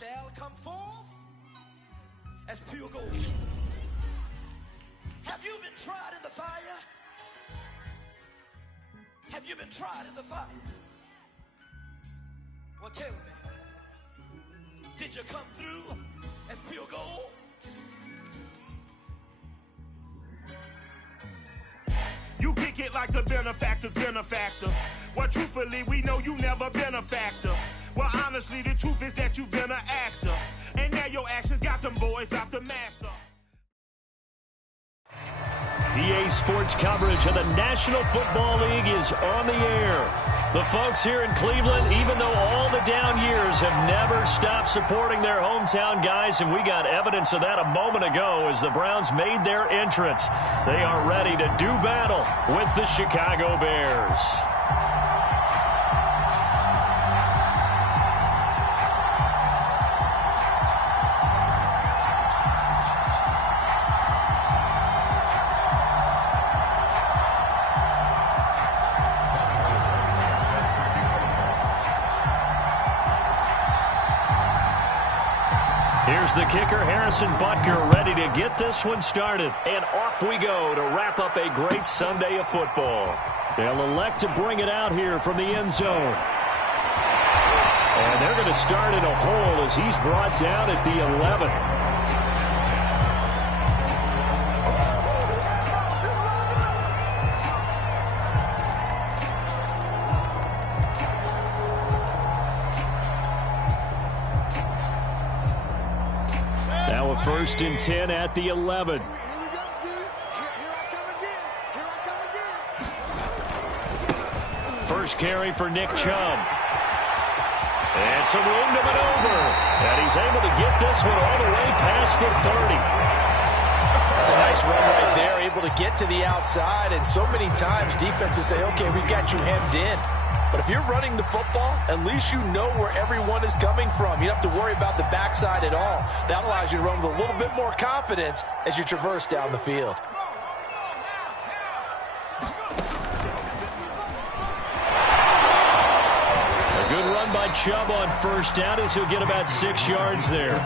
shall come forth as pure gold. Have you been tried in the fire? Have you been tried in the fire? Well, tell me, did you come through as pure gold? You kick it like the benefactor's benefactor. Well, truthfully, we know you never been a factor. Well, honestly, the truth is that you've been an actor. And now your actions got them boys dropped the mask up. EA Sports coverage of the National Football League is on the air. The folks here in Cleveland, even though all the down years, have never stopped supporting their hometown guys, and we got evidence of that a moment ago as the Browns made their entrance. They are ready to do battle with the Chicago Bears. Here's the kicker, Harrison Butker, ready to get this one started. And off we go to wrap up a great Sunday of football. They'll elect to bring it out here from the end zone. And they're going to start in a hole as he's brought down at the 11. Now a 1st and 10 at the 11. First carry for Nick Chubb. And some room to maneuver. And he's able to get this one all the way past the 30. It's a nice run right there, able to get to the outside. And so many times defenses say, okay, we got you hemmed in. But if you're running the football, at least you know where everyone is coming from. You don't have to worry about the backside at all. That allows you to run with a little bit more confidence as you traverse down the field. A good run by Chubb on 1st down as he'll get about 6 yards there.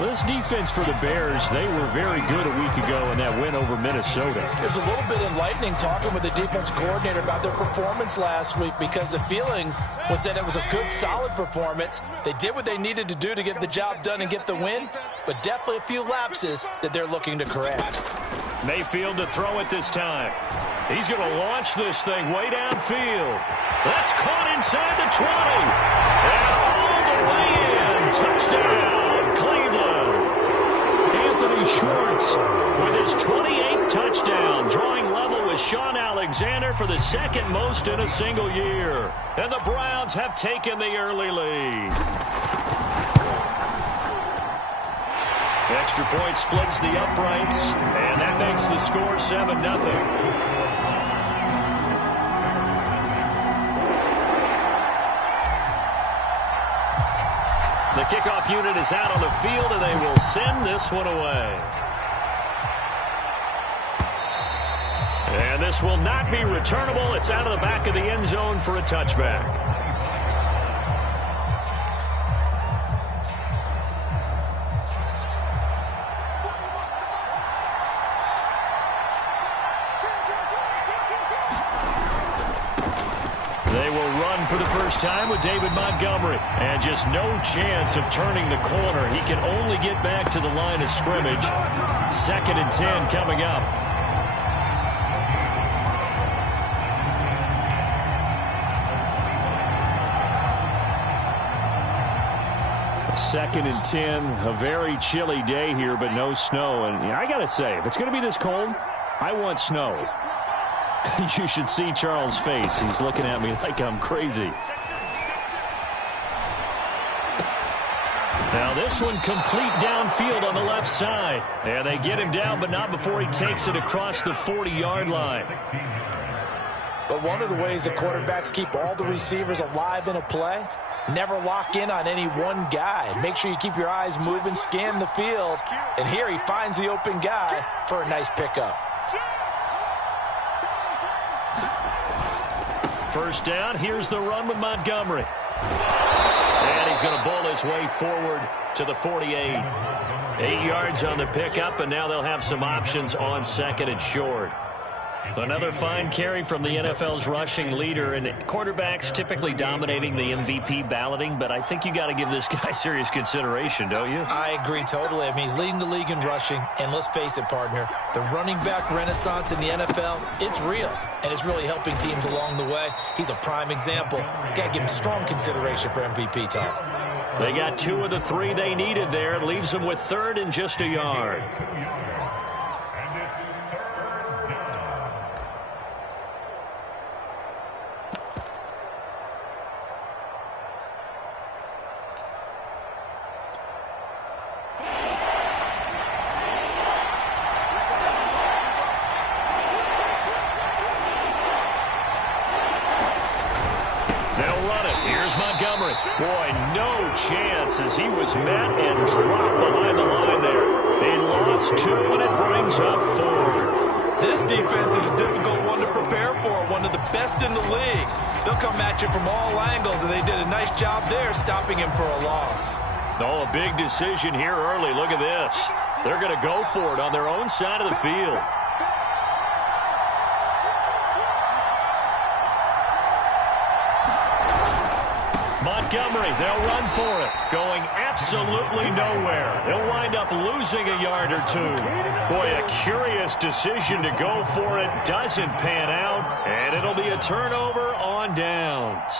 This defense for the Bears, they were very good a week ago in that win over Minnesota. It was a little bit enlightening talking with the defense coordinator about their performance last week because the feeling was that it was a good, solid performance. They did what they needed to do to get the job done and get the win, but definitely a few lapses that they're looking to correct. Mayfield to throw it this time. He's going to launch this thing way downfield. That's caught inside the 20. And all the way in. Touchdown, Cleveland. Anthony Schwartz with his 28th touchdown, drawing level with Sean Alexander for the 2nd most in a single year. And the Browns have taken the early lead. Extra point splits the uprights, and that makes the score 7-0. The kickoff unit is out on the field, and they will send this one away. And this will not be returnable. It's out of the back of the end zone for a touchback. For the first time with David Montgomery. And just no chance of turning the corner. He can only get back to the line of scrimmage. 2nd and 10 coming up. Second and 10. A very chilly day here, but no snow. And I got to say, if it's going to be this cold, I want snow. You should see Charles' face. He's looking at me like I'm crazy. Now this one complete downfield on the left side. And they get him down, but not before he takes it across the 40-yard line. But one of the ways the quarterbacks keep all the receivers alive in a play, never lock in on any one guy. Make sure you keep your eyes moving, scan the field. And here he finds the open guy for a nice pickup. First down, here's the run with Montgomery. And he's going to bull his way forward to the 48. 8 yards on the pickup, and now they'll have some options on second and short. Another fine carry from the NFL's rushing leader, and quarterbacks typically dominating the MVP balloting, but I think you got to give this guy serious consideration, don't you? I agree totally. I mean, he's leading the league in rushing, and let's face it, partner, the running back renaissance in the NFL, it's real, and it's really helping teams along the way. He's a prime example. Got to give him strong consideration for MVP talk. They got 2 of the 3 they needed there. Leaves them with 3rd and just a yard. Boy, no chance as he was met and dropped behind the line there. They lost 2, and it brings up 4th. This defense is a difficult one to prepare for, one of the best in the league. They'll come at you from all angles, and they did a nice job there stopping him for a loss. Oh, a big decision here early. Look at this. They're going to go for it on their own side of the field. Montgomery, they'll run for it. Going absolutely nowhere. They'll wind up losing a yard or 2. Boy, a curious decision to go for it. Doesn't pan out, and it'll be a turnover on downs.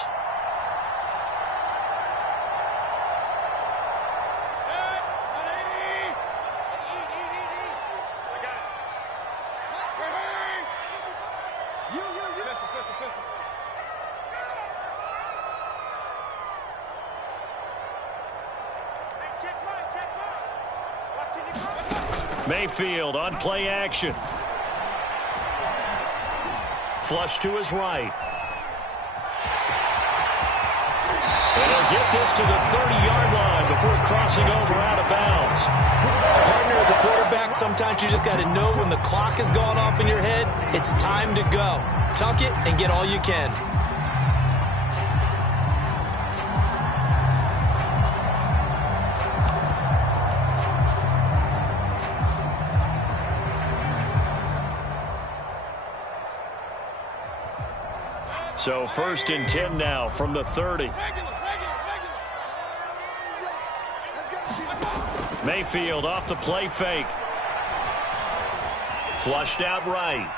Mayfield on play action. Flush to his right. And he'll get this to the 30-yard line before crossing over out of bounds. Partner, as a quarterback, sometimes you just got to know when the clock has gone off in your head, it's time to go. Tuck it and get all you can. So 1st and 10 now from the 30. Mayfield off the play fake. Flushed out right.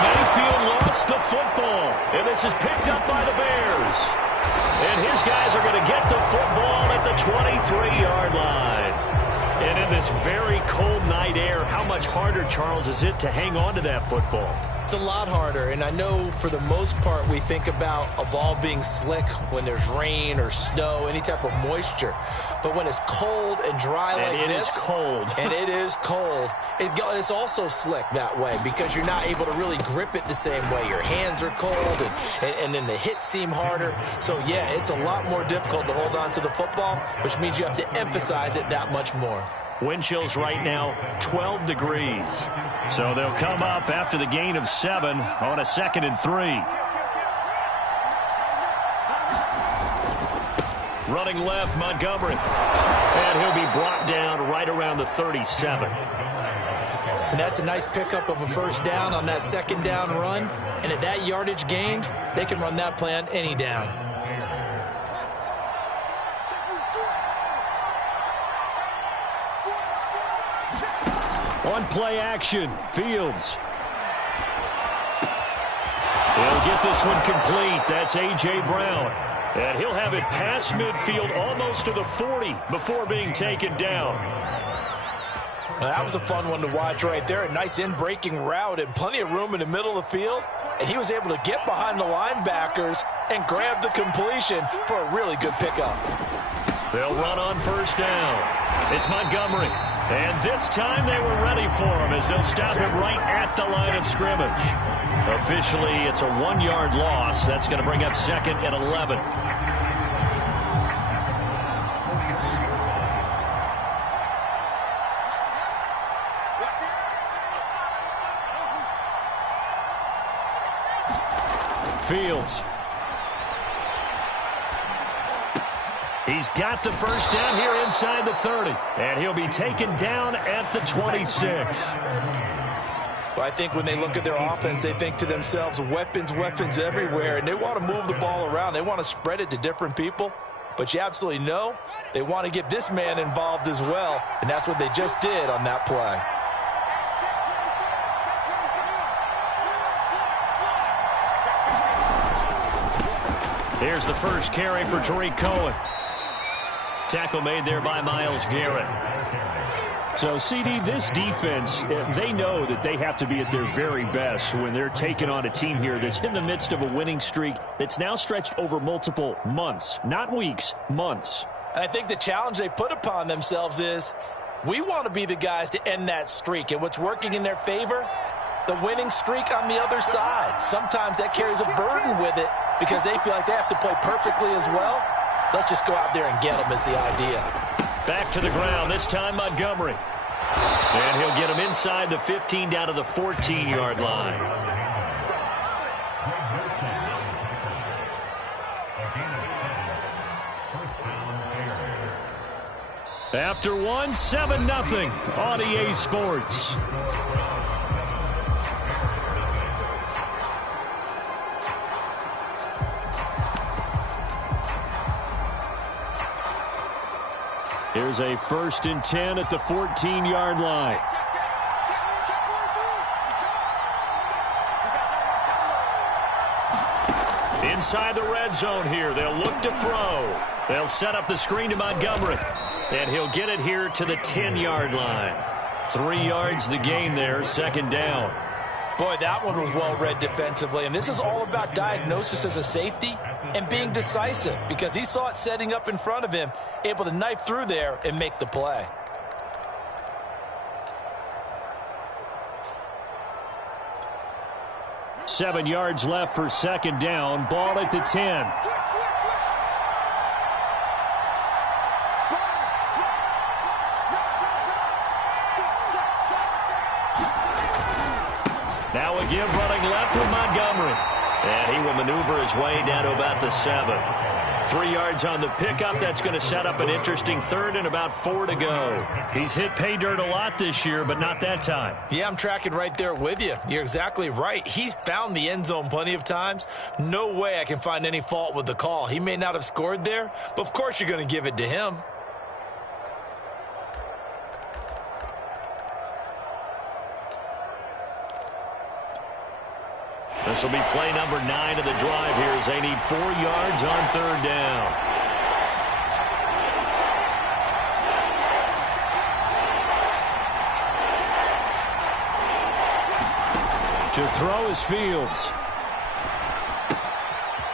Mayfield lost the football, and this is picked up by the Bears. And his guys are going to get the football at the 23-yard line. And in this very cold night air, how much harder, Charles, is it to hang on to that football? It's a lot harder, and I know for the most part we think about a ball being slick when there's rain or snow, any type of moisture. But when it's cold and dry like this, is cold. and it is cold, it's also slick that way because you're not able to really grip it the same way. Your hands are cold, and then the hits seem harder. So, yeah, it's a lot more difficult to hold on to the football, which means you have to emphasize it that much more. Wind chills right now, 12 degrees. So they'll come up after the gain of 7 on a 2nd and 3. Running left, Montgomery. And he'll be brought down right around the 37. And that's a nice pickup of a 1st down on that 2nd down run. And at that yardage gained, they can run that play on any down. On play action, Fields. He'll get this one complete. That's A.J. Brown. And he'll have it past midfield almost to the 40 before being taken down. Well, that was a fun one to watch right there. A nice in-breaking route and plenty of room in the middle of the field. And he was able to get behind the linebackers and grab the completion for a really good pickup. They'll run on 1st down. It's Montgomery. And this time they were ready for him as they'll stop him right at the line of scrimmage. Officially, it's a 1-yard loss. That's going to bring up 2nd and 11. Fields. He's got the first down here inside the 30. And he'll be taken down at the 26. Well, I think when they look at their offense, they think to themselves, weapons, weapons everywhere, and they want to move the ball around. They want to spread it to different people. But you absolutely know they want to get this man involved as well, and that's what they just did on that play. Here's the first carry for Tariq Cohen. Tackle made there by Myles Garrett. So, CD, this defense, they know that they have to be at their very best when they're taking on a team here that's in the midst of a winning streak that's now stretched over multiple months, not weeks, months. And I think the challenge they put upon themselves is we want to be the guys to end that streak. And what's working in their favor? The winning streak on the other side. Sometimes that carries a burden with it because they feel like they have to play perfectly as well. Let's just go out there and get them is the idea. Back to the ground, this time Montgomery. And he'll get him inside the 15 down to the 14-yard line. After one, 7-0 on EA Sports. Here's a 1st and 10 at the 14-yard line. Inside the red zone here. They'll look to throw. They'll set up the screen to Montgomery. And he'll get it here to the 10-yard line. 3 yards the gain there, 2nd down. Boy, that one was well read defensively. And this is all about diagnosis as a safety and being decisive because he saw it setting up in front of him, able to knife through there and make the play. Seven yards left for 2nd down. Ball at the 10. Now a give running left with Montgomery. And he will maneuver his way down to about the 7. 3 yards on the pickup. That's going to set up an interesting 3rd and about 4 to go. He's hit pay dirt a lot this year, but not that time. Yeah, I'm tracking right there with you. You're exactly right. He's found the end zone plenty of times. No way I can find any fault with the call. He may not have scored there, but of course you're going to give it to him. This will be play number 9 of the drive here as they need 4 yards on 3rd down. To throw is Fields.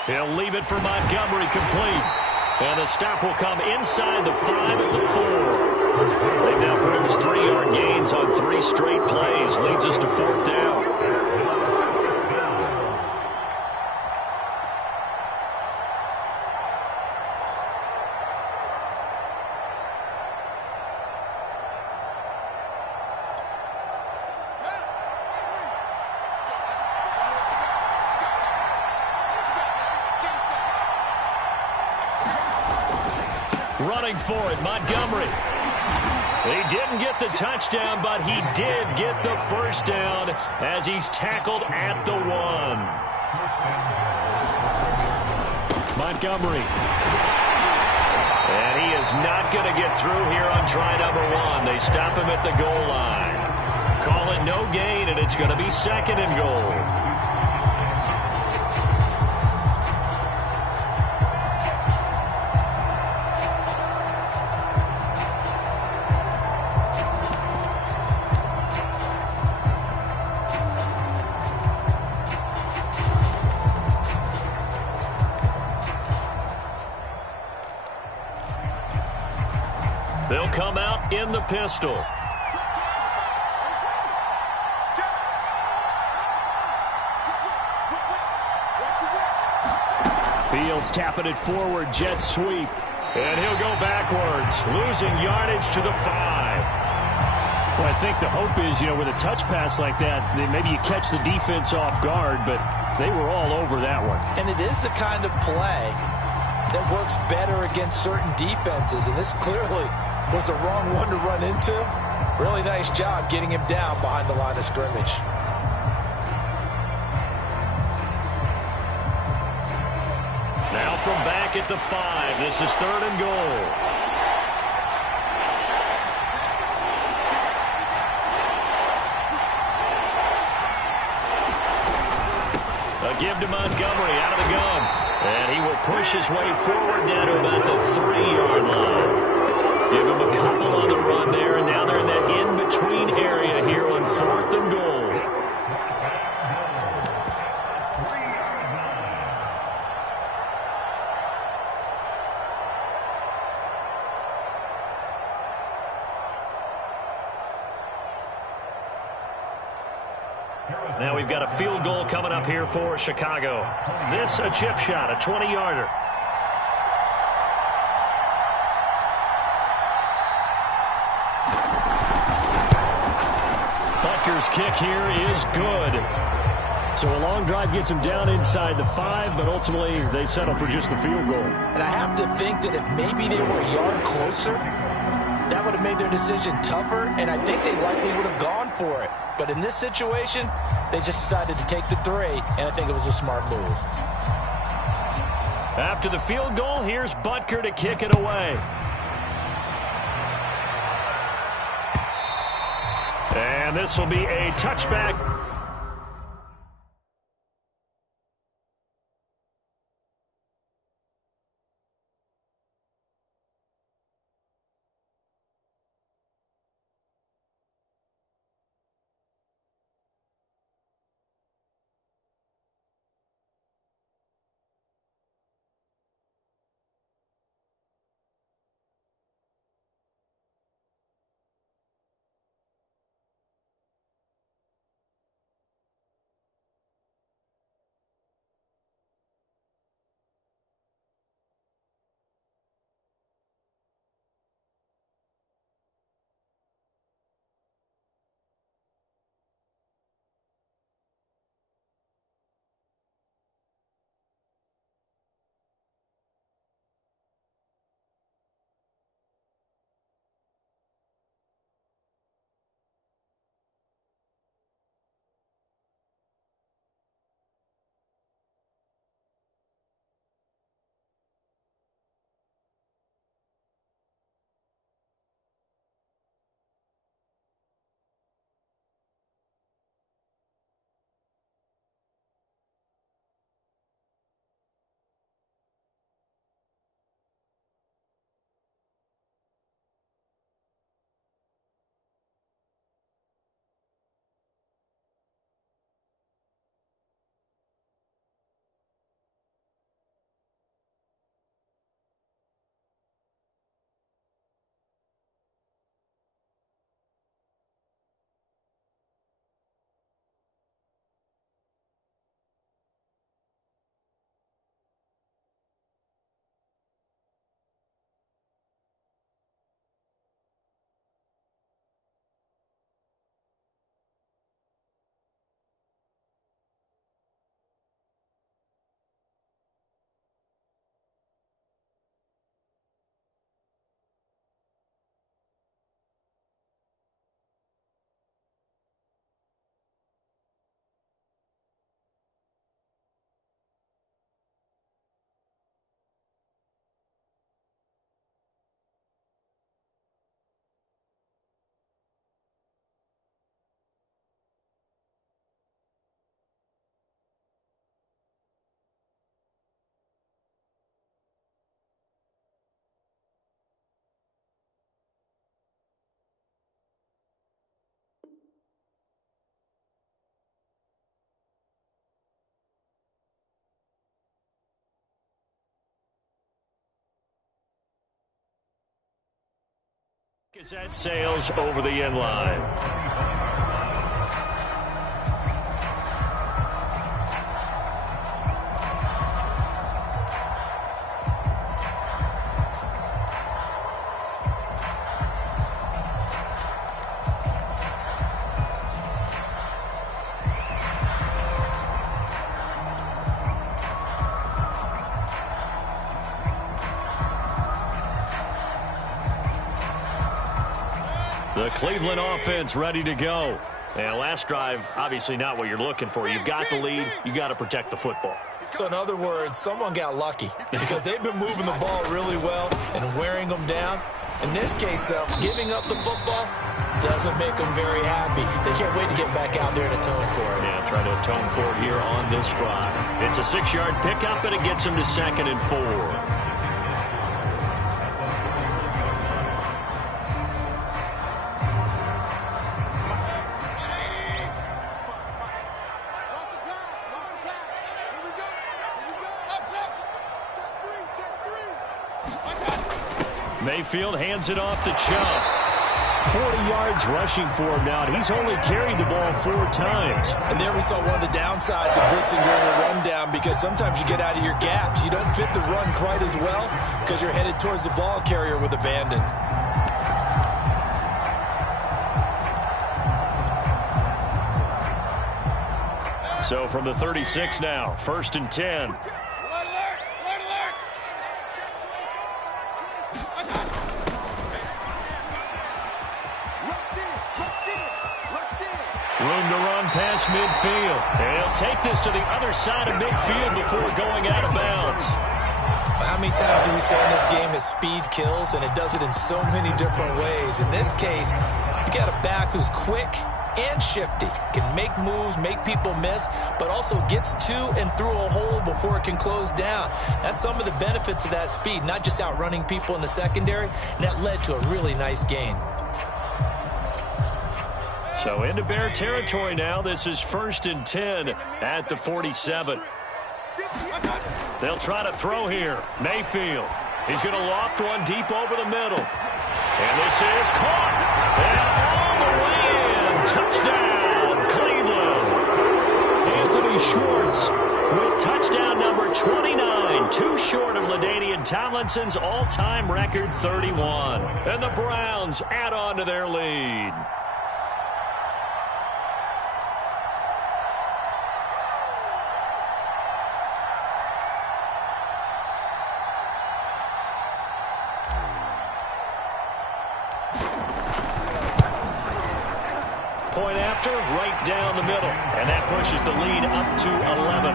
He'll leave it for Montgomery complete. And the stop will come inside the 5 at the 4. They've now produced 3-yard gains on 3 straight plays. Leads us to 4th down. Running for it, Montgomery. He didn't get the touchdown, but he did get the 1st down as he's tackled at the 1. Montgomery. And he is not going to get through here on try number 1. They stop him at the goal line. Call it no gain, and it's going to be 2nd and goal. They'll come out in the pistol. Fields tapping it forward, jet sweep. And he'll go backwards, losing yardage to the 5. Well, I think the hope is, with a touch pass like that, maybe you catch the defense off guard, but they were all over that one. And it is the kind of play that works better against certain defenses, and this clearly was the wrong one to run into. Really nice job getting him down behind the line of scrimmage. Now from back at the 5, this is 3rd and goal. A give to Montgomery out of the gun. And he will push his way forward down to about the 3-yard line. Give him a couple on the run there, and now they're in that in-between area here on 4th and goal. Now we've got a field goal coming up here for Chicago. This a chip shot, a 20-yarder. Butker's kick here is good. So a long drive gets him down inside the 5, but ultimately they settle for just the field goal. And I have to think that if maybe they were a yard closer, that would have made their decision tougher, and I think they likely would have gone for it. But in this situation, they just decided to take the 3, and I think it was a smart move. After the field goal, here's Butker to kick it away. And this will be a touchback. As that sails over the end line. The Cleveland offense ready to go. And last drive, obviously not what you're looking for. You've got the lead. You got to protect the football. So in other words, someone got lucky because they've been moving the ball really well and wearing them down. In this case, though, giving up the football doesn't make them very happy. They can't wait to get back out there and atone for it. Yeah, try to atone for it here on this drive. It's a 6-yard pickup, and it gets them to 2nd and 4. Mayfield hands it off to Chubb. 40 yards rushing for him now. He's only carried the ball 4 times. And there we saw one of the downsides of blitzing during a rundown, because sometimes you get out of your gaps. You don't fit the run quite as well because you're headed towards the ball carrier with abandon. So from the 36 now, 1st and 10. Room to run past midfield. And he'll take this to the other side of midfield before going out of bounds. How many times do we say in this game that speed kills, and it does it in so many different ways? In this case, you got a back who's quick and shifty, can make moves, make people miss, but also gets to and through a hole before it can close down. That's some of the benefits of that speed, not just outrunning people in the secondary, and that led to a really nice gain. So into Bear territory now. This is 1st and 10 at the 47. They'll try to throw here. Mayfield. He's going to loft one deep over the middle. And this is caught. And all the way in. Touchdown, Cleveland. Anthony Schwartz with touchdown number 29. Too short of LaDainian Tomlinson's all-time record 31. And the Browns add on to their lead. Point after, right down the middle. And that pushes the lead up to 11.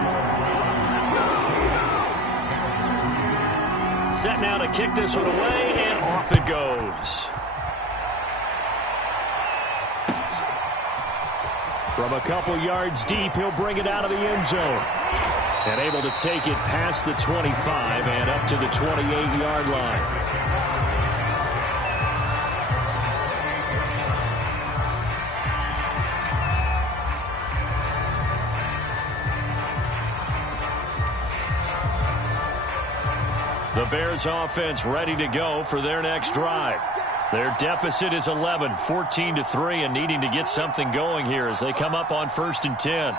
Set now to kick this one away, and off it goes. From a couple yards deep, he'll bring it out of the end zone. And able to take it past the 25 and up to the 28-yard line. The Bears offense ready to go for their next drive. Their deficit is 11, 14-3, and needing to get something going here as they come up on 1st and 10.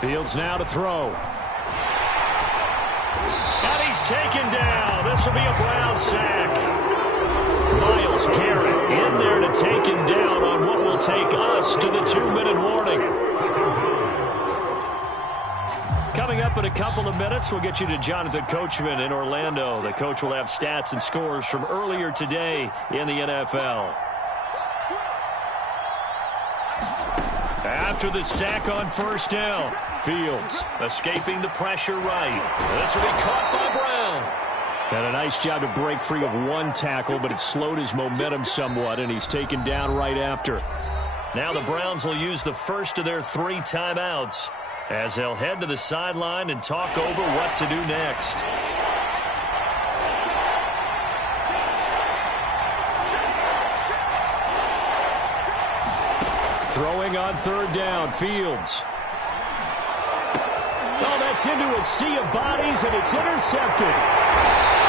Fields now to throw. And he's taken down. This will be a Brown sack. Myles Garrett in there to take him down on what will take us to the 2-minute warning. Coming up in a couple of minutes, we'll get you to Jonathan Coachman in Orlando. The coach will have stats and scores from earlier today in the NFL. After the sack on 1st down, Fields escaping the pressure right. This will be caught by Brown. Had a nice job to break free of one tackle, but it slowed his momentum somewhat, and he's taken down right after. Now the Browns will use the first of their 3 timeouts as they'll head to the sideline and talk over what to do next. Throwing on 3rd down, Fields. Oh, that's into a sea of bodies, and it's intercepted.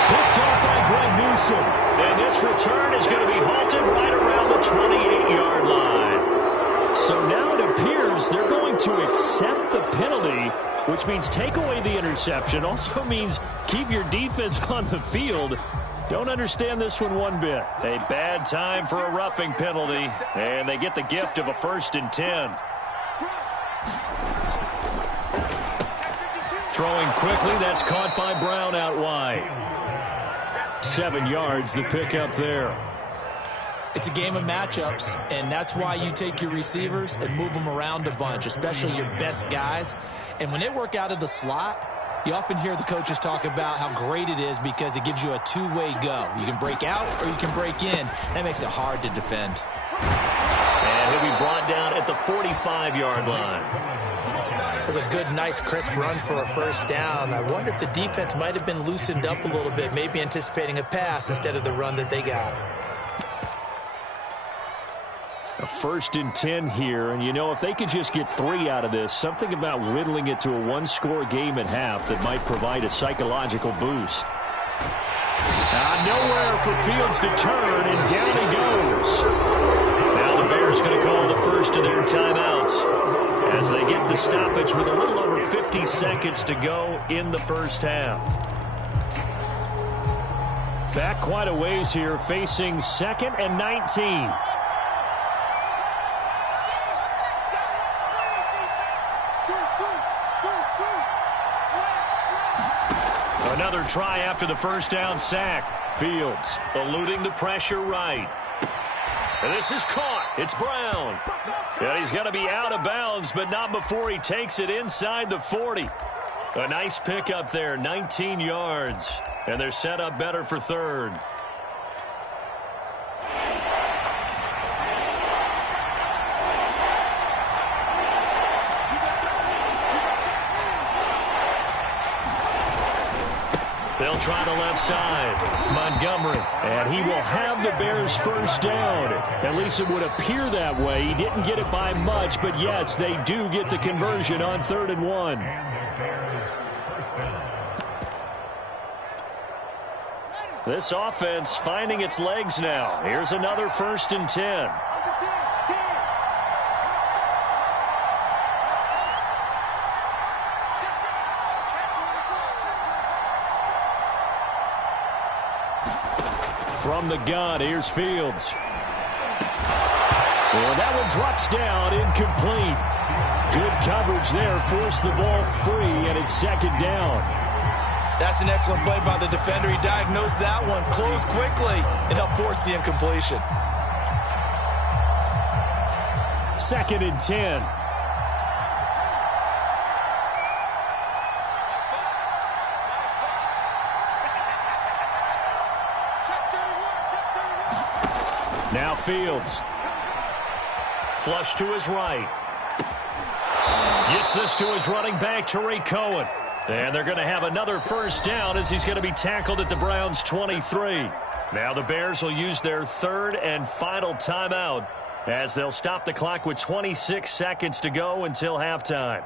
Picked off by Greg Newsome. And this return is going to be halted right around the 28-yard line. So now it appears they're going to accept the penalty, which means take away the interception. Also means keep your defense on the field. Don't understand this one bit. A bad time for a roughing penalty, and they get the gift of a 1st and 10. throwing quickly. That's caught by Brown out wide. 7 yards, the pickup there. It's a game of matchups, and that's why you take your receivers and move them around a bunch, especially your best guys. And when they work out of the slot, you often hear the coaches talk about how great it is because it gives you a two-way go. You can break out or you can break in. That makes it hard to defend. And he'll be brought down at the 45-yard line. That's a good, nice, crisp run for a first down. I wonder if the defense might have been loosened up a little bit, maybe anticipating a pass instead of the run that they got. A 1st and 10 here, and you know, if they could just get 3 out of this, something about whittling it to a one-score game at half that might provide a psychological boost. Nowhere for Fields to turn, and down he goes. Now the Bears going to call the first of their timeouts as they get the stoppage with a little over 50 seconds to go in the first half. Back quite a ways here, facing 2nd and 19. Another try after the first down sack. Fields eluding the pressure right. And this is caught. It's Brown. And he's going to be out of bounds, but not before he takes it inside the 40. A nice pickup there, 19 yards. And they're set up better for 3rd. They'll try the left side. Montgomery. And he will have the Bears first down. At least it would appear that way. He didn't get it by much, but yes, they do get the conversion on 3rd and 1. This offense finding its legs now. Here's another 1st and 10. From the gun, here's Fields. And that one drops down, incomplete. Good coverage there, forced the ball free, and it's 2nd down. That's an excellent play by the defender. He diagnosed that one, closed quickly, and helped force the incompletion. 2nd and 10. Now Fields. Flush to his right. Gets this to his running back, Tariq Cohen. And they're going to have another first down as he's going to be tackled at the Browns' 23. Now the Bears will use their 3rd and final timeout as they'll stop the clock with 26 seconds to go until halftime.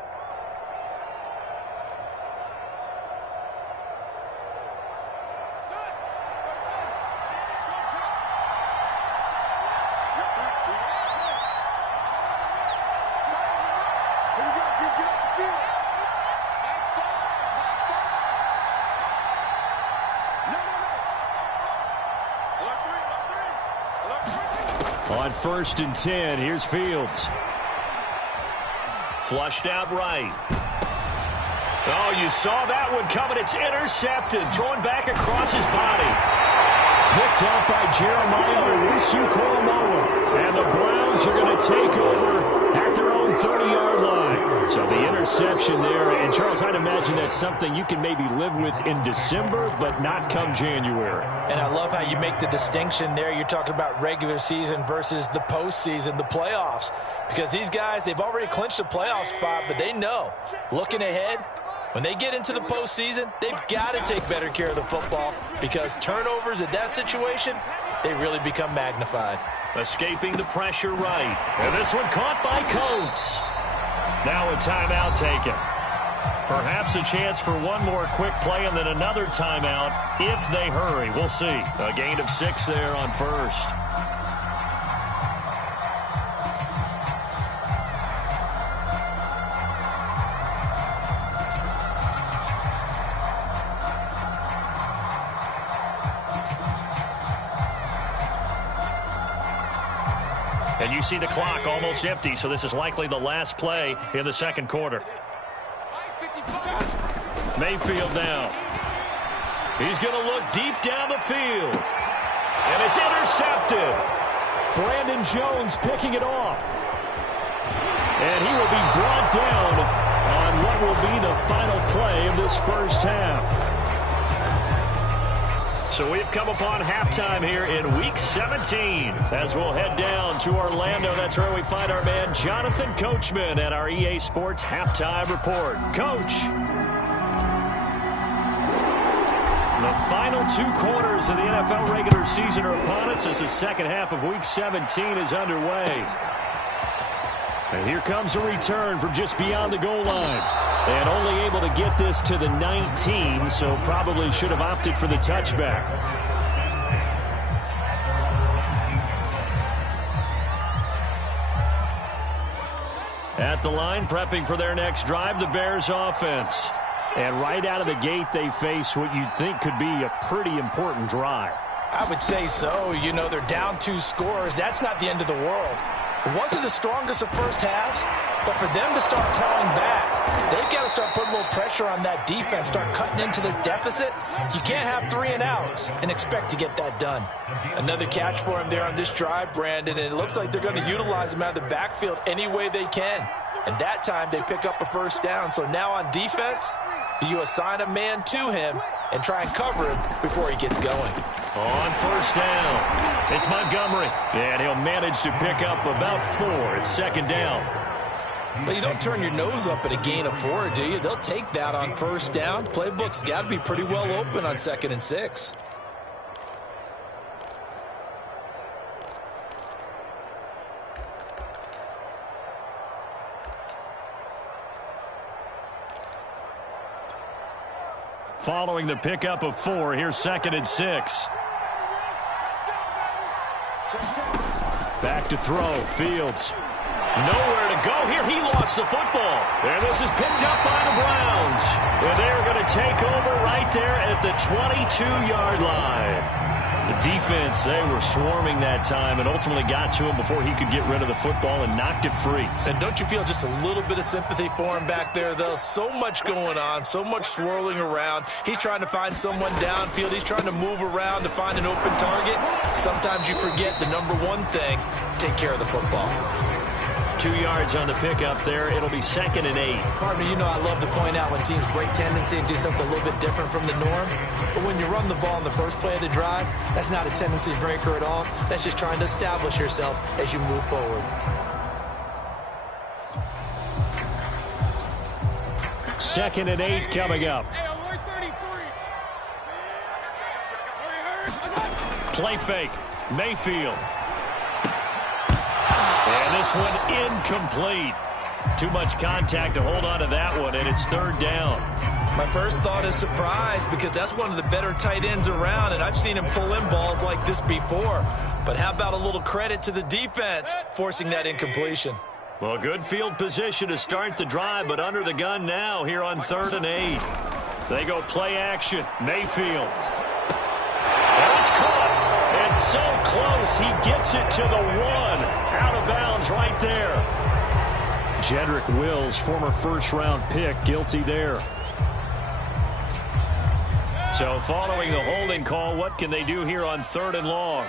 On 1st and 10, here's Fields. Flushed out right. Oh, you saw that one coming. It's intercepted. Thrown back across his body. Picked up by Jeremiah Owusu-Koramoah. And the Browns are going to take over at their own 30-yard line. So the interception there. And, Charles, I'd imagine that's something you can maybe live with in December, but not come January. And I love how you make the distinction there. You're talking about regular season versus the postseason, the playoffs. Because these guys, they've already clinched a playoff spot, but they know, looking ahead, when they get into the postseason, they've got to take better care of the football because turnovers in that situation, they really become magnified. Escaping the pressure right. And this one caught by Coates. Now a timeout taken. Perhaps a chance for one more quick play and then another timeout if they hurry. We'll see. A gain of 6 there on 1st. And you see the clock almost empty, so this is likely the last play in the second quarter. Mayfield now. He's going to look deep down the field. And it's intercepted. Brandon Jones picking it off. And he will be brought down on what will be the final play of this first half. So we've come upon halftime here in Week 17 as we'll head down to Orlando. That's where we find our man Jonathan Coachman at our EA Sports Halftime Report. Coach. The final 2 quarters of the NFL regular season are upon us as the second half of Week 17 is underway. And here comes a return from just beyond the goal line. And only able to get this to the 19, so probably should have opted for the touchback. At the line, prepping for their next drive, the Bears offense. And right out of the gate, they face what you'd think could be a pretty important drive. I would say so. You know, they're down 2 scores. That's not the end of the world. It wasn't the strongest of first halves, but for them to start clawing back, they've got to start putting a little pressure on that defense, start cutting into this deficit. You can't have 3 and outs and expect to get that done. Another catch for him there on this drive, Brandon, and it looks like they're going to utilize him out of the backfield any way they can. And that time they pick up a first down. So now on defense, do you assign a man to him and try and cover him before he gets going? On first down, it's Montgomery, and he'll manage to pick up about 4. It's second down. Well, you don't turn your nose up at a gain of 4, do you? They'll take that on first down. Playbook's got to be pretty well open on 2nd and 6. Following the pickup of 4, here's 2nd and 6. Back to throw, Fields. Nowhere to go here. He lost the football. And this is picked up by the Browns. And they're going to take over right there at the 22-yard line. The defense, they were swarming that time and ultimately got to him before he could get rid of the football and knocked it free. And don't you feel just a little bit of sympathy for him back there, though? So much going on, so much swirling around. He's trying to find someone downfield. He's trying to move around to find an open target. Sometimes you forget the number one thing, take care of the football. 2 yards on the pickup there. It'll be 2nd and 8. Partner, you know I love to point out when teams break tendency and do something a little bit different from the norm. But when you run the ball in the first play of the drive, that's not a tendency breaker at all. That's just trying to establish yourself as you move forward. Second and 8 coming up. Play fake. Mayfield. And this one incomplete. Too much contact to hold on to that one, and it's 3rd down. My first thought is surprise because that's one of the better tight ends around, and I've seen him pull in balls like this before. But how about a little credit to the defense forcing that incompletion? Well, good field position to start the drive, but under the gun now here on 3rd and 8. They go play action. Mayfield. And it's caught. And so close, he gets it to the 1. Out of bounds right there. Jedrick Wills, former first-round pick, guilty there. So following the holding call, what can they do here on 3rd and long?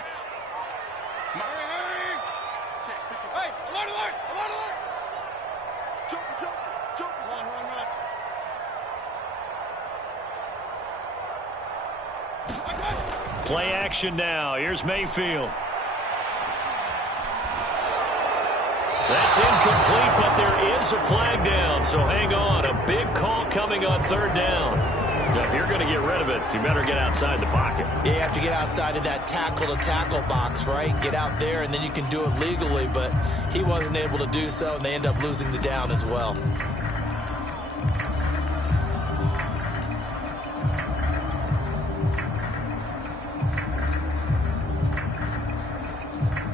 Play action now. Here's Mayfield. That's incomplete, but there is a flag down, so hang on. A big call coming on 3rd down. Now, if you're going to get rid of it, you better get outside the pocket. Yeah, you have to get outside of that tackle-to-tackle box, right? Get out there, and then you can do it legally, but he wasn't able to do so, and they end up losing the down as well.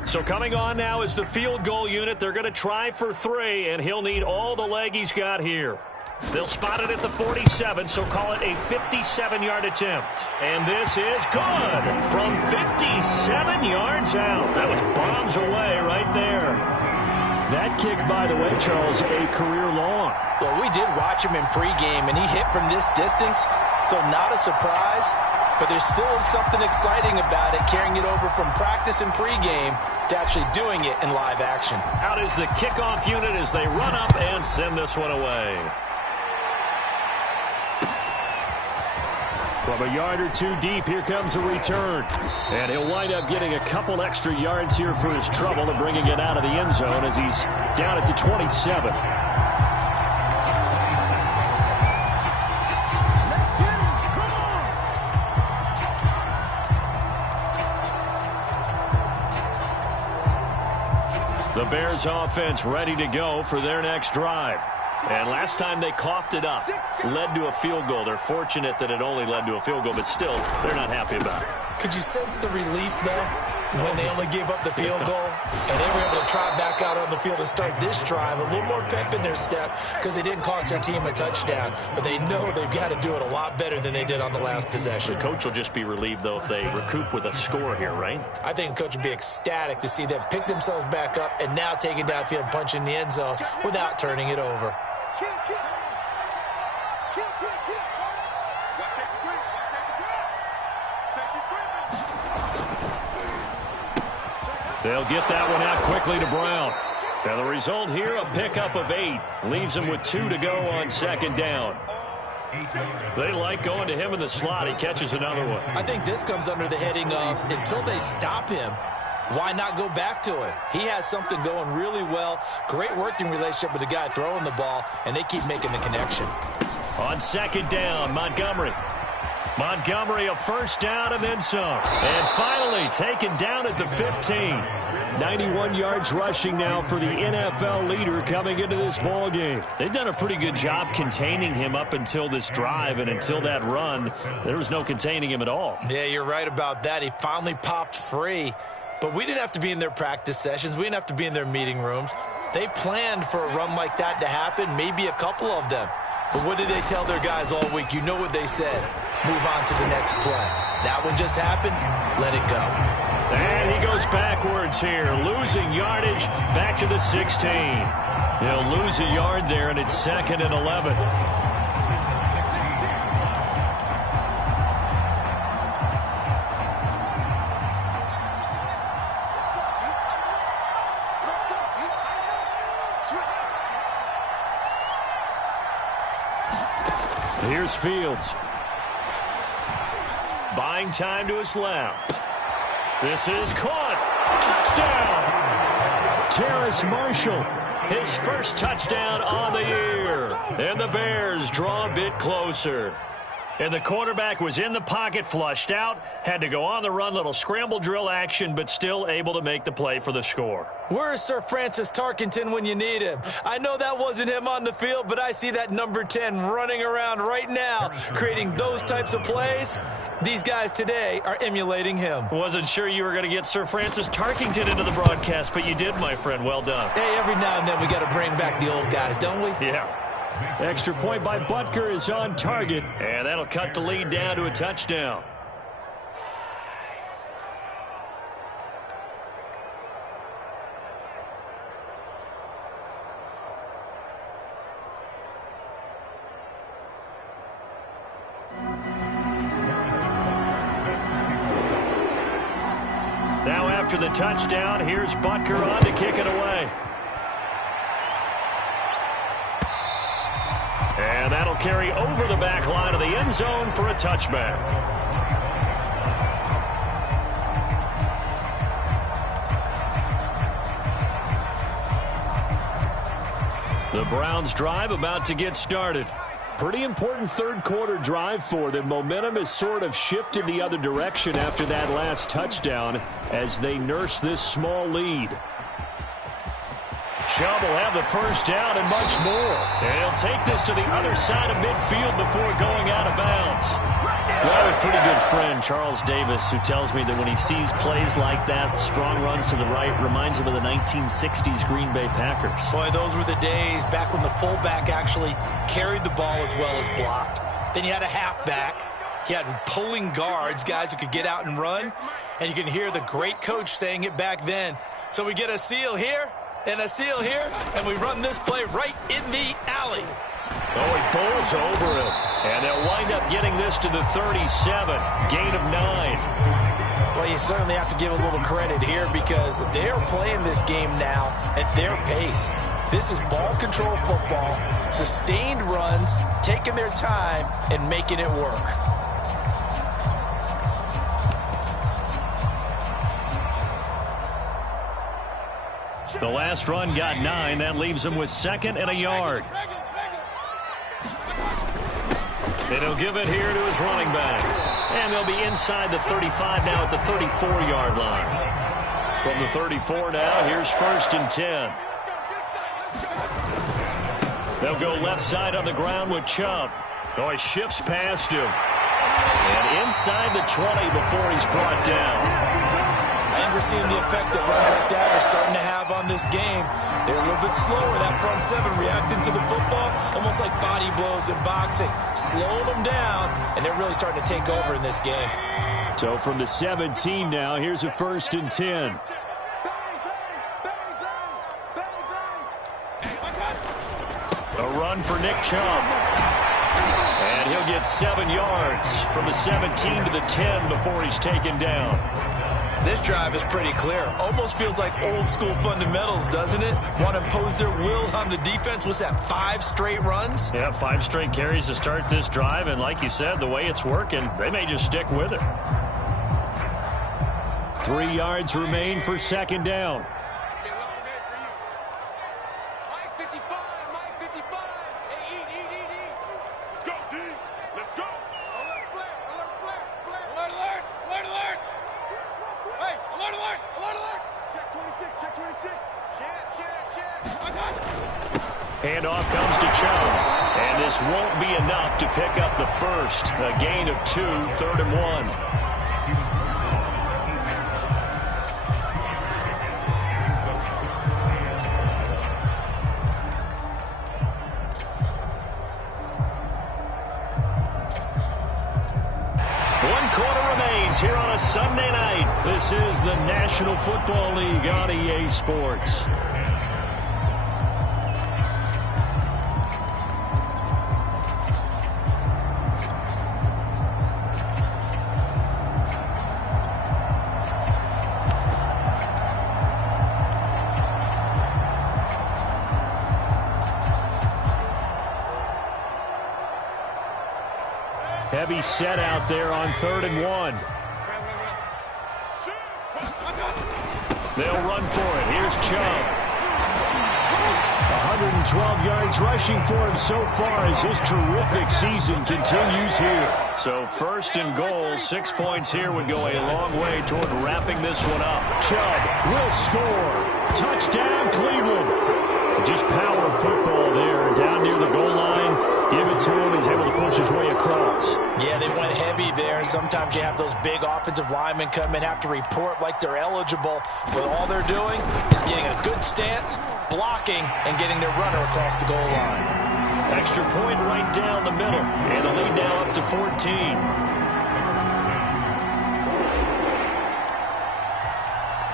So coming on now is the field goal unit. They're going to try for 3, and he'll need all the leg he's got here. They'll spot it at the 47, so call it a 57-yard attempt. And this is good from 57 yards out. That was bombs away right there. That kick, by the way, Charles, a career long. Well, we did watch him in pregame, and he hit from this distance, so not a surprise. But there still is something exciting about it, carrying it over from practice and pregame to actually doing it in live action. Out is the kickoff unit as they run up and send this one away. From a yard or two deep, here comes a return. And he'll wind up getting a couple extra yards here for his trouble and bringing it out of the end zone as he's down at the 27. The Bears offense ready to go for their next drive. And last time they coughed it up, led to a field goal. They're fortunate that it only led to a field goal, but still, they're not happy about it. Could you sense the relief, though, when they only gave up the field goal? And they were able to try back out on the field and start this drive. A little more pep in their step because they didn't cost their team a touchdown. But they know they've got to do it a lot better than they did on the last possession. The coach will just be relieved, though, if they recoup with a score here, right? I think the coach would be ecstatic to see them pick themselves back up and now take it downfield and punch in the end zone without turning it over. They'll get that one out quickly to Brown. And the result here, a pickup of 8. Leaves him with 2 to go on second down. They like going to him in the slot. He catches another one. I think this comes under the heading of until they stop him, why not go back to it? He has something going really well. Great working relationship with the guy throwing the ball, and they keep making the connection. On second down, Montgomery. Montgomery a first down and then some. And finally taken down at the 15. 91 yards rushing now for the NFL leader coming into this ball game. They've done a pretty good job containing him up until this drive, and until that run, there was no containing him at all. Yeah, you're right about that. He finally popped free. But we didn't have to be in their practice sessions. We didn't have to be in their meeting rooms. They planned for a run like that to happen, maybe a couple of them. But what did they tell their guys all week? You know what they said. Move on to the next play. That one just happened. Let it go. And he goes backwards here, losing yardage back to the 16. He'll lose a yard there, and it's 2nd and 11. Here's Fields. Buying time to his left. This is caught. Touchdown! Terrace Marshall. His first touchdown on the year. And the Bears draw a bit closer. And the quarterback was in the pocket, flushed out, had to go on the run, little scramble drill action, but still able to make the play for the score. Where's Sir Francis Tarkenton when you need him? I know that wasn't him on the field, but I see that number 10 running around right now, creating those types of plays. These guys today are emulating him. Wasn't sure you were going to get Sir Francis Tarkenton into the broadcast, but you did, my friend. Well done. Hey, every now and then we got to bring back the old guys, don't we? Yeah. Extra point by Butker is on target. And that'll cut the lead down to a touchdown. Now after the touchdown, here's Butker on to kick it away. And that'll carry over the back line of the end zone for a touchback. The Browns drive about to get started. Pretty important third quarter drive for them. Momentum has sort of shifted the other direction after that last touchdown as they nurse this small lead. Chubb will have the first down and much more. And he'll take this to the other side of midfield before going out of bounds. Well, I have a pretty good friend, Charles Davis, who tells me that when he sees plays like that, strong runs to the right, reminds him of the 1960s Green Bay Packers. Boy, those were the days back when the fullback actually carried the ball as well as blocked. Then you had a halfback. You had pulling guards, guys who could get out and run. And you can hear the great coach saying it back then. So we get a seal here. And a seal here, and we run this play right in the alley. Oh, he bowls over it. And they'll wind up getting this to the 37. Gain of 9. Well, you certainly have to give a little credit here because they're playing this game now at their pace. This is ball control football, sustained runs, taking their time, and making it work. The last run got 9. That leaves him with 2nd and a yard. And he'll give it here to his running back. And they'll be inside the 35 now at the 34-yard line. From the 34 now, here's 1st and 10. They'll go left side on the ground with Chubb. Oh, he shifts past him. And inside the 20 before he's brought down. I think we're seeing the effect that runs like that are starting to have on this game. They're a little bit slower, that front 7 reacting to the football, almost like body blows in boxing. Slowing them down, and they're really starting to take over in this game. So from the 17 now, here's a 1st and 10. A run for Nick Chubb. And he'll get 7 yards from the 17 to the 10 before he's taken down. This drive is pretty clear. Almost feels like old school fundamentals, doesn't it? Want to impose their will on the defense. Was that 5 straight runs? Yeah, 5 straight carries to start this drive. And like you said, the way it's working, they may just stick with it. 3 yards remain for 2nd down. Handoff comes to Chubb. And this won't be enough to pick up the 1st. A gain of 2, 3rd and 1. One quarter remains here on a Sunday night. This is the National Football League on EA Sports. Heavy set out there on 3rd and 1. They'll run for it. Here's Chubb. 112 yards rushing for him so far as his terrific season continues here. So 1st and goal, 6 points here would go a long way toward wrapping this one up. Chubb will score. Touchdown, Cleveland. Just power football there down near the goal line. Give it to him. He's able to push his way across. Yeah, they went heavy there. Sometimes you have those big offensive linemen come in, have to report like they're eligible, but all they're doing is getting a good stance, blocking, and getting their runner across the goal line. Extra point right down the middle, and the lead now up to 14.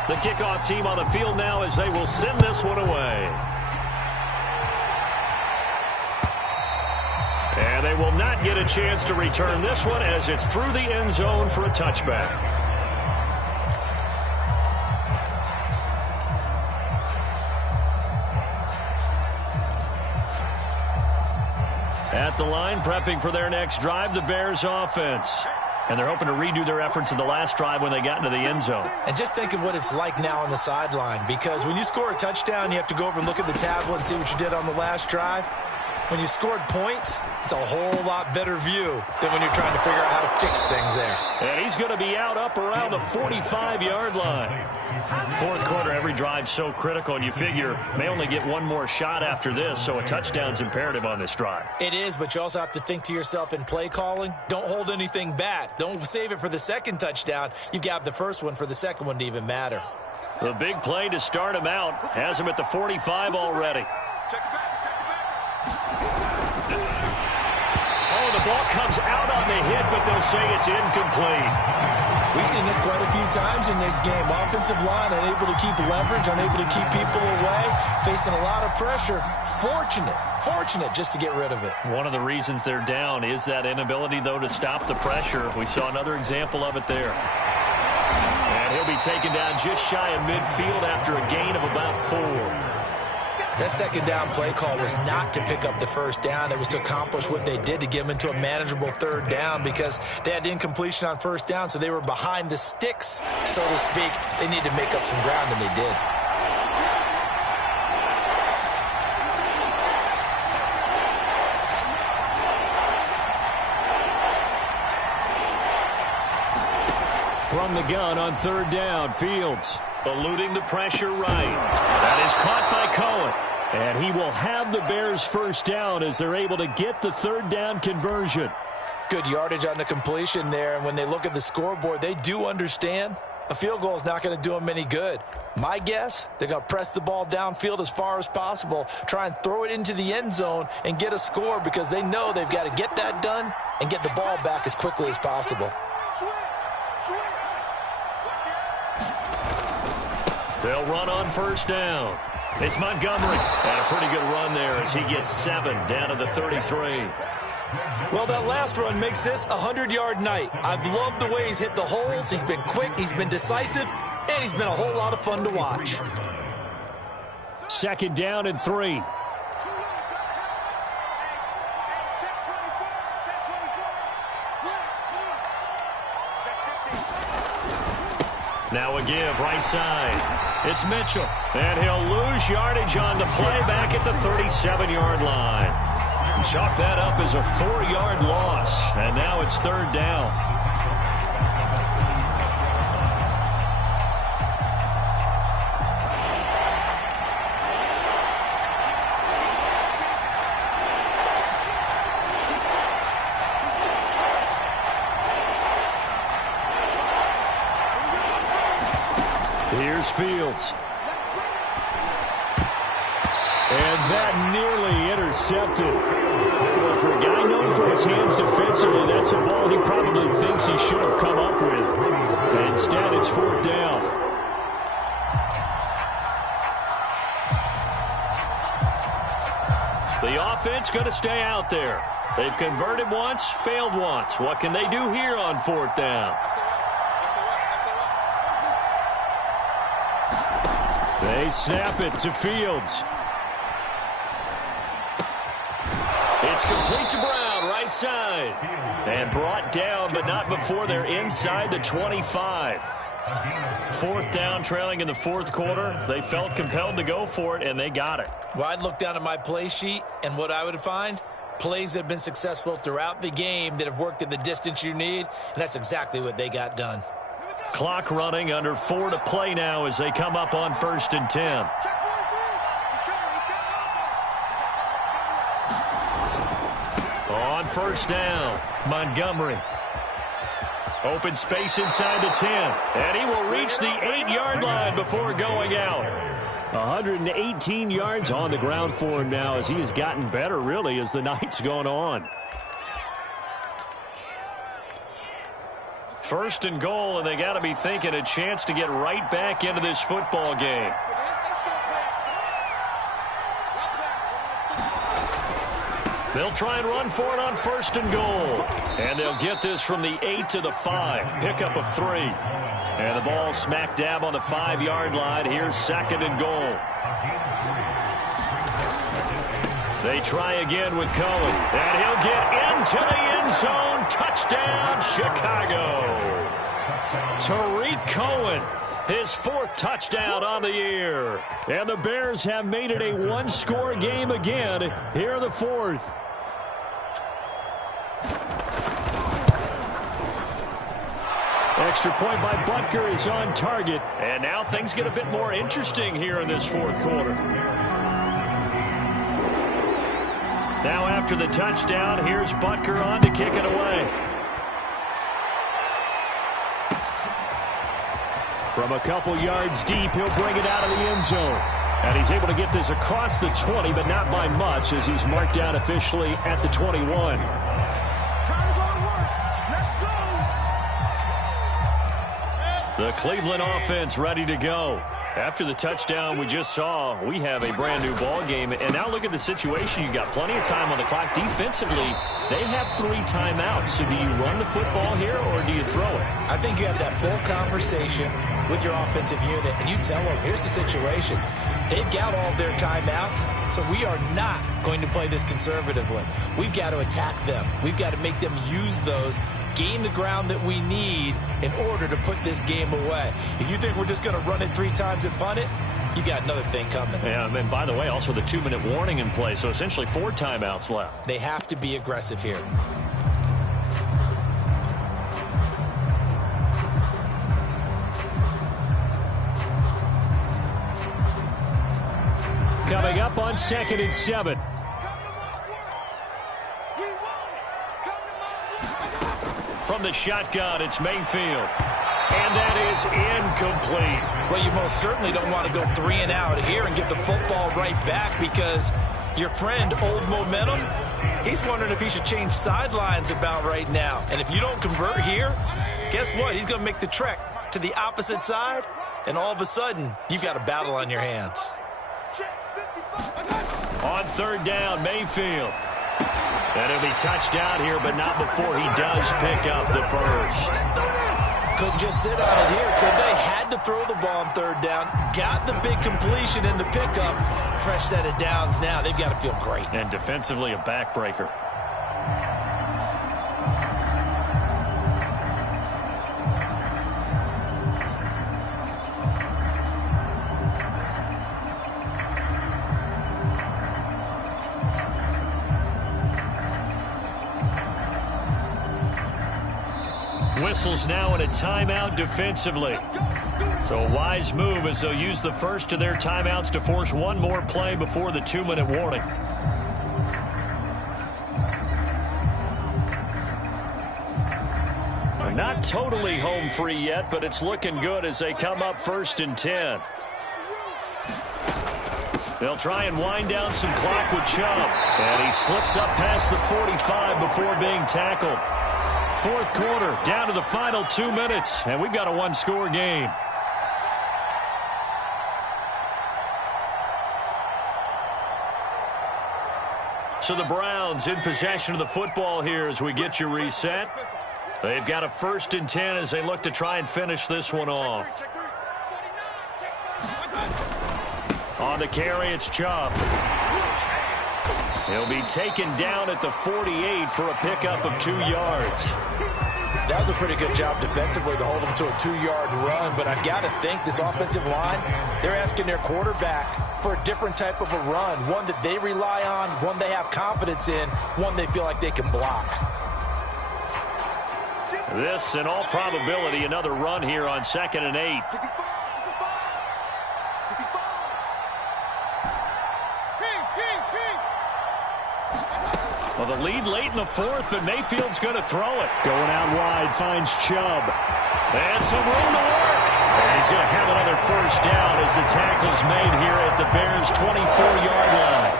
The kickoff team on the field now as they will send this one away. And they will not get a chance to return this one as it's through the end zone for a touchback. At the line, prepping for their next drive, the Bears offense. And they're hoping to redo their efforts in the last drive when they got into the end zone. And just think of what it's like now on the sideline, because when you score a touchdown, you have to go over and look at the tablet and see what you did on the last drive. When you scored points, it's a whole lot better view than when you're trying to figure out how to fix things there. And he's going to be out up around the 45-yard line. 4th quarter, every drive's so critical, and you figure may only get one more shot after this, so a touchdown's imperative on this drive. It is, but you also have to think to yourself in play calling, don't hold anything back. Don't save it for the 2nd touchdown. You've got the 1st one for the 2nd one to even matter. The big play to start him out has him at the 45 already. Oh, the ball comes out on the hit, but they'll say it's incomplete. We've seen this quite a few times in this game. Offensive line unable to keep leverage, unable to keep people away, facing a lot of pressure. Fortunate just to get rid of it. One of the reasons they're down is that inability, though, to stop the pressure. We saw another example of it there. And he'll be taken down just shy of midfield after a gain of about 4. That second down play call was not to pick up the first down. It was to accomplish what they did, to get them into a manageable third down, because they had incompletion on first down, so they were behind the sticks, so to speak. They needed to make up some ground, and they did. From the gun on third down, Fields. Eluding the pressure right. That is caught by Cohen. And he will have the Bears first down as they're able to get the third down conversion. Good yardage on the completion there. And when they look at the scoreboard, they do understand a field goal is not going to do them any good. My guess, they're going to press the ball downfield as far as possible, try and throw it into the end zone and get a score, because they know they've got to get that done and get the ball back as quickly as possible. They'll run on first down. It's Montgomery. And a pretty good run there as he gets 7 down to the 33. Well, that last run makes this a 100-yard night. I've loved the way he's hit the holes. He's been quick, he's been decisive, and he's been a whole lot of fun to watch. Second down and 3. Now a give right side. It's Mitchell. And he'll lose yardage on the play back at the 37-yard line. Chalk that up as a 4-yard loss. And now it's third down. Here's Fields. And that nearly intercepted. Well, for a guy known for his hands defensively, that's a ball he probably thinks he should have come up with. Instead, it's fourth down. The offense going to stay out there. They've converted once, failed once. What can they do here on fourth down? They snap it to Fields. It's complete to Brown, right side. And brought down, but not before they're inside the 25. Fourth down, trailing in the fourth quarter. They felt compelled to go for it, and they got it. Well, I'd look down at my play sheet, and what I would find, plays that have been successful throughout the game that have worked at the distance you need, and that's exactly what they got done. Clock running, under 4 to play now as they come up on 1st and 10. On first down, Montgomery. Open space inside the 10. And he will reach the 8-yard line before going out. 118 yards on the ground for him now as he has gotten better, really, as the night's gone on. First and goal, and they got to be thinking a chance to get right back into this football game. They'll try and run for it on first and goal. And they'll get this from the 8 to the 5. Pickup of 3. And the ball smack dab on the 5-yard line. Here's second and goal. They try again with Cohen. And he'll get into the end zone. Touchdown, Chicago. Tariq Cohen, his 4th touchdown on the year. And the Bears have made it a one-score game again here in the 4th. Extra point by Butker is on target. And now things get a bit more interesting here in this 4th quarter. Now after the touchdown, here's Butker on to kick it away. From a couple yards deep, he'll bring it out of the end zone. And he's able to get this across the 20, but not by much, as he's marked down officially at the 21. The Cleveland offense ready to go. After the touchdown we just saw, we have a brand-new ball game. And now look at the situation. You've got plenty of time on the clock. Defensively, they have 3 timeouts. So do you run the football here or do you throw it? I think you have that full conversation with your offensive unit, and you tell them, here's the situation. They've got all of their timeouts, so we are not going to play this conservatively. We've got to attack them. We've got to make them use those, gain the ground that we need in order to put this game away. If you think we're just going to run it 3 times and punt it, you got another thing coming. Yeah, and by the way, also the 2-minute warning in play, so essentially 4 timeouts left. They have to be aggressive here. Coming up on 2nd and 7. From the shotgun, it's Mayfield. And that is incomplete. Well, you most certainly don't want to go 3 and out here and give the football right back, because your friend, Old Momentum, he's wondering if he should change sidelines about right now. And if you don't convert here, guess what? He's going to make the trek to the opposite side, and all of a sudden, you've got a battle on your hands. On 3rd down, Mayfield. And he'll be touched out here, but not before he does pick up the first. Couldn't just sit on it here, could they? Had to throw the ball on 3rd down. Got the big completion in the pickup. Fresh set of downs now. They've got to feel great. And defensively, a backbreaker. Whistles now in a timeout defensively. So a wise move as they'll use the first of their timeouts to force one more play before the 2-minute warning. They're not totally home free yet, but it's looking good as they come up 1st and 10. They'll try and wind down some clock with Chubb. And he slips up past the 45 before being tackled. 4th quarter, down to the final 2 minutes, and we've got a 1-score game. So the Browns in possession of the football here as we get you reset. They've got a 1st and 10 as they look to try and finish this one off. On the carry, it's Chubb. He'll be taken down at the 48 for a pickup of 2 yards. That was a pretty good job defensively to hold him to a 2-yard run, but I've got to think this offensive line, they're asking their quarterback for a different type of a run, one that they rely on, one they have confidence in, one they feel like they can block. This, in all probability, another run here on 2nd and 8. Well, the lead late in the 4th, but Mayfield's going to throw it. Going out wide, finds Chubb. And some room to work. And he's going to have another 1st down as the tackle's made here at the Bears' 24-yard line.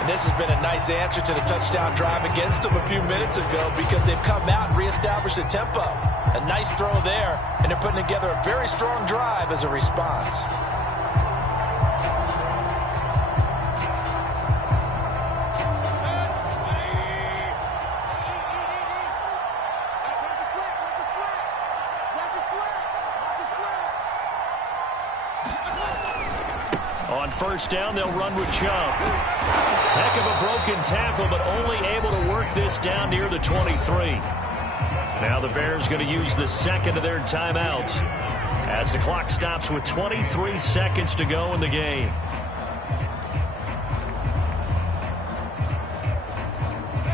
And this has been a nice answer to the touchdown drive against them a few minutes ago, because they've come out and reestablished the tempo. A nice throw there, and they're putting together a very strong drive as a response. On 1st down, they'll run with Chubb. Heck of a broken tackle, but only able to work this down near the 23. Now the Bears going to use the 2nd of their timeouts as the clock stops with 23 seconds to go in the game.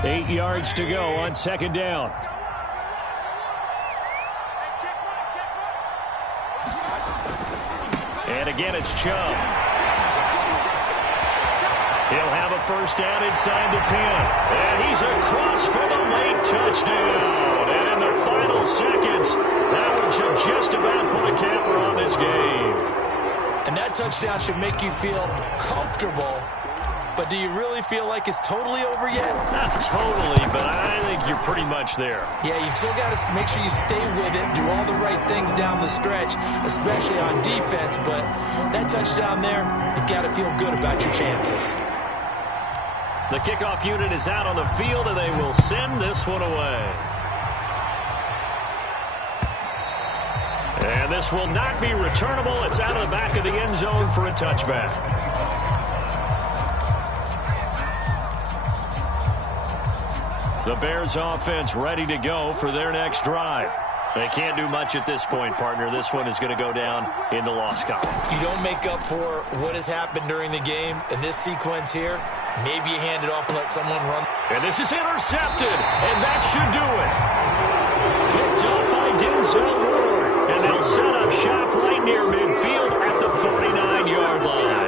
Eight yards to go on 2nd down. And again, it's Chubb. He'll have a 1st down inside the 10. And he's across for the late touchdown. And in the final seconds, that one should just about put a capper on this game. And that touchdown should make you feel comfortable but do you really feel like it's totally over yet? Not totally, but I think you're pretty much there. Yeah, you've still got to make sure you stay with it, do all the right things down the stretch, especially on defense, but that touchdown there, you've got to feel good about your chances. The kickoff unit is out on the field, and they will send this one away. And this will not be returnable. It's out of the back of the end zone for a touchback. The Bears offense ready to go for their next drive. They can't do much at this point, partner. This one is going to go down in the loss column. You don't make up for what has happened during the game in this sequence here. Maybe you hand it off and let someone run. And this is intercepted, and that should do it. Picked up by Denzel Ward, and they'll set up shop right near midfield at the 49-yard line.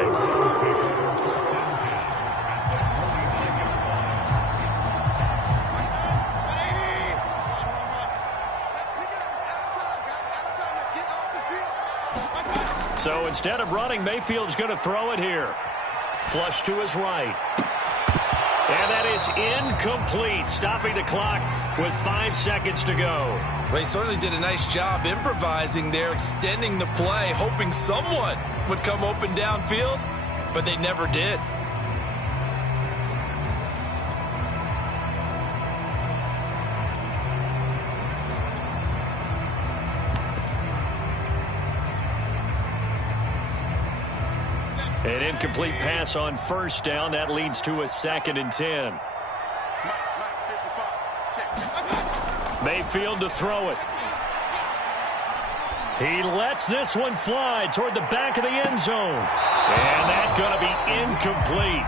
So instead of running, Mayfield's going to throw it here. Flush to his right. And that is incomplete, stopping the clock with 5 seconds to go. Well, he certainly did a nice job improvising there, extending the play, hoping someone would come open downfield, but they never did. An incomplete pass on first down. That leads to a 2nd and 10. Mayfield to throw it. He lets this one fly toward the back of the end zone. And that's going to be incomplete.